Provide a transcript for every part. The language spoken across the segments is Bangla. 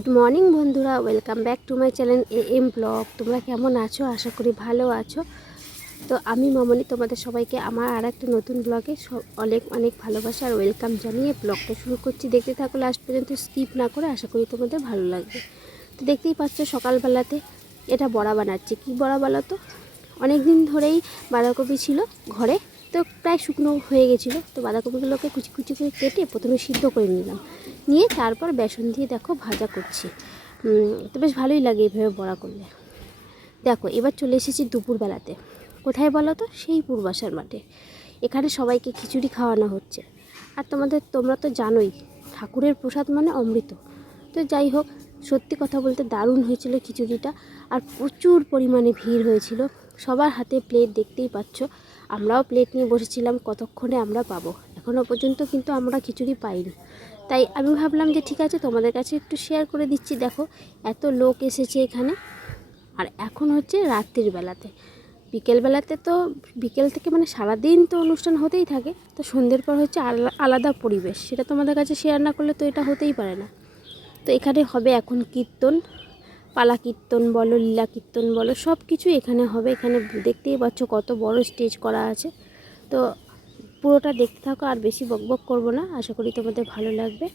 গুড মর্নিং বন্ধুরা, welcome back to my channel A M blog. তোমরা কেমন আছো? আশা করি ভালো আছো। তো আমি মামনি, তোমাদের সবাইকে আমার আর একটা নতুন ব্লগে অনেক অনেক ভালোবাসা আর ওয়েলকাম জানিয়ে ব্লগটা শুরু করছি। দেখতে থাকো লাস্ট পর্যন্ত স্কিপ না করে আশা করি তোমাদের ভালো লাগবে। তো দেখতেই পাচ্ছ সকালবেলাতে এটা বড়া বানাচ্ছি। কী বড়া তো? অনেক দিন ধরেই বাঁধাকপি ছিল ঘরে। তো প্রায় শুকনো হয়ে গেছিল। তো বাঁধাকপিগুলোকে কুচি কুচি করে কেটে প্রথমে সিদ্ধ করে নিলাম। নিয়ে তারপর বেসন দিয়ে দেখো ভাজা করছি। তো বেশ ভালোই লাগে এইভাবে বড়া করলে। দেখো, এবার চলে এসেছি দুপুরবেলাতে। কোথায় বলো তো? সেই পূর্বাসার মাঠে। এখানে সবাইকে খিচুড়ি খাওয়ানো হচ্ছে। আর তোমাদের, তোমরা তো জানোই, ঠাকুরের প্রসাদ মানে অমৃত। তো যাই হোক, সত্যি কথা বলতে দারুণ হয়েছিল খিচুড়িটা। আর প্রচুর পরিমাণে ভিড় হয়েছিল। সবার হাতে প্লেট দেখতেই পাচ্ছ। আমরাও প্লেট নিয়ে বসেছিলাম, কতক্ষণে আমরা পাবো? এখনও পর্যন্ত কিন্তু আমরা খিচুড়ি পাইনি। তাই আমি ভাবলাম যে ঠিক আছে, তোমাদের কাছে একটু শেয়ার করে দিচ্ছি। দেখো, এত লোক এসেছে এখানে। আর এখন হচ্ছে রাত্রির বেলাতে। বিকেলবেলাতে তো, বিকেল থেকে মানে সারাদিন তো অনুষ্ঠান হতেই থাকে। তো সন্ধ্যের পর হচ্ছে আলা- আলাদা পরিবেশ। সেটা তোমাদের কাছে শেয়ার না করলে তো এটা হতেই পারে না। তো এখানে হবে এখন কীর্তন। পালা কীর্তন বলো, লীলা কীর্তন বলো, সব কিছু এখানে হবে। এখানে দেখতেই পাচ্ছ কত বড় স্টেজ করা আছে। তো পুরোটা দেখতে থাকো, আর বেশি বকবক করব না। আশা করি তোমাদের ভালো লাগবে।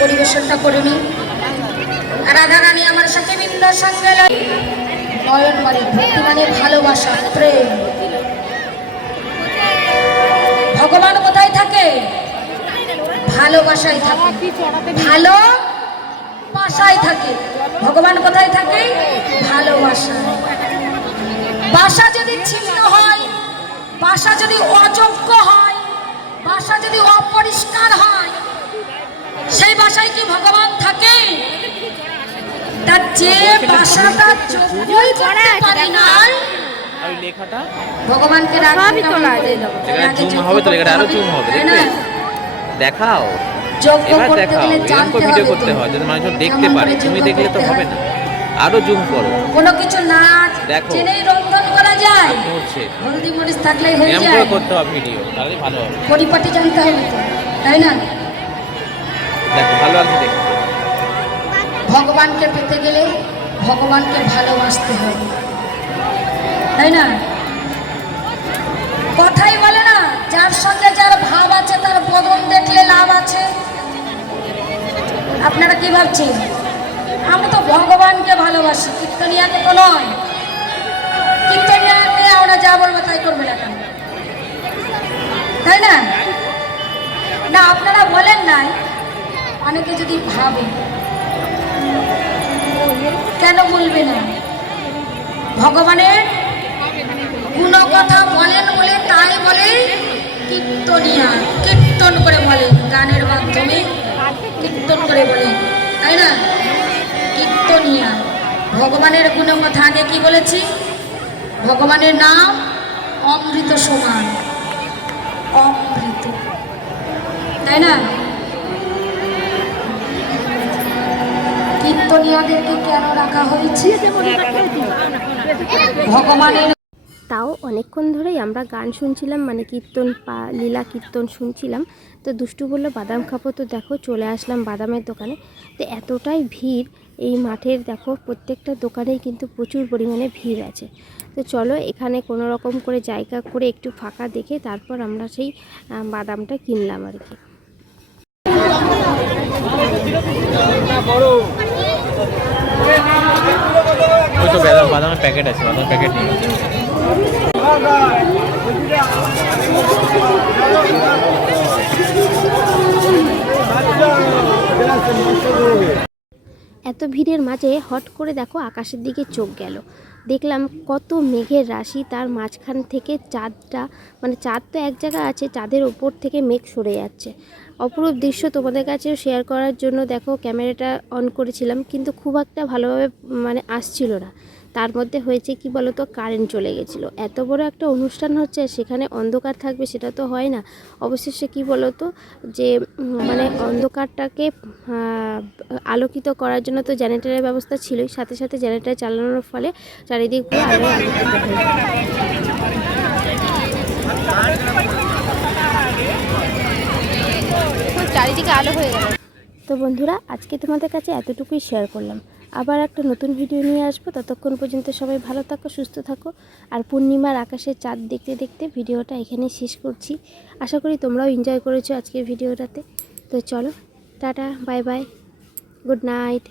পরিবেশনটা করে নি রাধা রানী আমার সাথে বিন্দার সঙ্গে নয়ন মানে ভক্তি মানে ভালোবাসা, প্রেম। ভগবান কোথায় থাকে? ভালোবাসায় থাকে। ভালো বাসায় থাকে। ভগবান কোথায় থাকে? ভালোবাসা বাসা যদি ছিন্ন হয়, বাসা যদি অযোগ্য হয়, বাসা যদি অপরিষ্কার হয় সেই বাসায় কি ভগবান থাকে? তার যে বাসাটা যোগ্যই করতে পারে না লেখাটা? ভগবানকে রাখবি কেমন করে? লেখাটা আগে জুম হবে তো লেখাটা আরও জুম হবে না? দেখাও। এবার দেখাও গেলে এরকম ভিডিও করতে হয় যাতে মানুষজন দেখতে পারে। তুমি দেখলে তো হবে না। আরও জুম করো। কোনো কিছু নাচ দেখো। জেনেই রন্ধন করা যায়। করছে হলদি মরিচ থাকলেই হয়ে যায়। করতে হবে ভিডিও তাহলে ভালো হবে। পরিপাটি জানতে হবে তাই না? ভালো ভগবানকে পেতে গেলে ভগবানকে ভালোবাসতে হবে। তাই না? কথাই বলে না, যার সঙ্গে যার ভাব আছে, তার বদন দেখলে লাভ আছে। আপনারা কি ভাবছেন? আমরা তো ভগবানকে ভালোবাসি, কীর্তনিয়াকে তো নয়। কীর্তনিয়াকে আমরা যা বলব তাই করবে না তাই না? না, আপনারা বলেন নাই অনেকে যদি ভাবে, কেন বলবে না? ভগবানের গুণকথা বলেন বলে, তাই বলে কীর্তনিয়া, কীর্তন করে বলে, গানের মাধ্যমে কীর্তন করে বলে, তাই না? কীর্তনিয়া। ভগবানের গুণকথা আগে কি বলেছি? ভগবানের নাম অমৃত সমান। অমৃত। তাই না? কেন রাখা হয়েছে? ভগবানের তাও অনেকক্ষণ ধরেই আমরা গান শুনছিলাম মানে কীর্তন পা লীলা কীর্তন শুনছিলাম। তো দুষ্টু বলল বাদাম খাব তো দেখো চলে আসলাম বাদামের দোকানে। তো এতটাই ভিড় এই মাঠের দেখো প্রত্যেকটা দোকানেই কিন্তু প্রচুর পরিমাণে ভিড় আছে। তো চলো এখানে কোনো রকম করে জায়গা করে একটু ফাঁকা দেখে তারপর আমরা সেই বাদামটা কিনলাম আর কি। ওই তো বাদাম বাদামের প্যাকেট আছে, বাদামের প্যাকেট নিয়ে এত ভিড়ের মাঝে হট করে দেখো আকাশের দিকে চোখ গেল। দেখলাম কত মেঘের রাশি তার মাঝখান থেকে চাঁদটা মানে চাঁদ তো এক জায়গায় আছে, চাঁদের ওপর থেকে মেঘ সরে যাচ্ছে। অপরূপ দৃশ্য তোমাদের কাছে শেয়ার করার জন্য দেখো, ক্যামেরাটা অন করেছিলাম, কিন্তু খুব একটা ভালোভাবে মানে আসছিল না। তার মধ্যে হয়েছে কি বলতো কারেন্ট চলে গেছিল। এত বড় একটা অনুষ্ঠান হচ্ছে, সেখানে অন্ধকার থাকবে, সেটা তো হয় না। অবশেষে কি বলতো, যে মানে অন্ধকারটাকে আলোকিত করার জন্য তো জেনারেটরের ব্যবস্থা ছিলই। সাথে সাথে জেনারেটর চালানোর ফলে চারিদিক পুরো আলোয় চারিদিকে আলো হয়ে গেল। তো বন্ধুরা, আজকে তোমাদের কাছে এতটুকুই শেয়ার করলাম। আবার একটা নতুন ভিডিও নিয়ে আসব। ততক্ষণ পর্যন্ত সবাই ভালো থাকো, সুস্থ থাকো। আর পূর্ণিমার আকাশে চাঁদ দেখতে দেখতে ভিডিওটা এখানে শেষ করছি। আশা করি তোমরাও এনজয় করেছ আজকের ভিডিওটাতে তো চলো, tata bye bye good night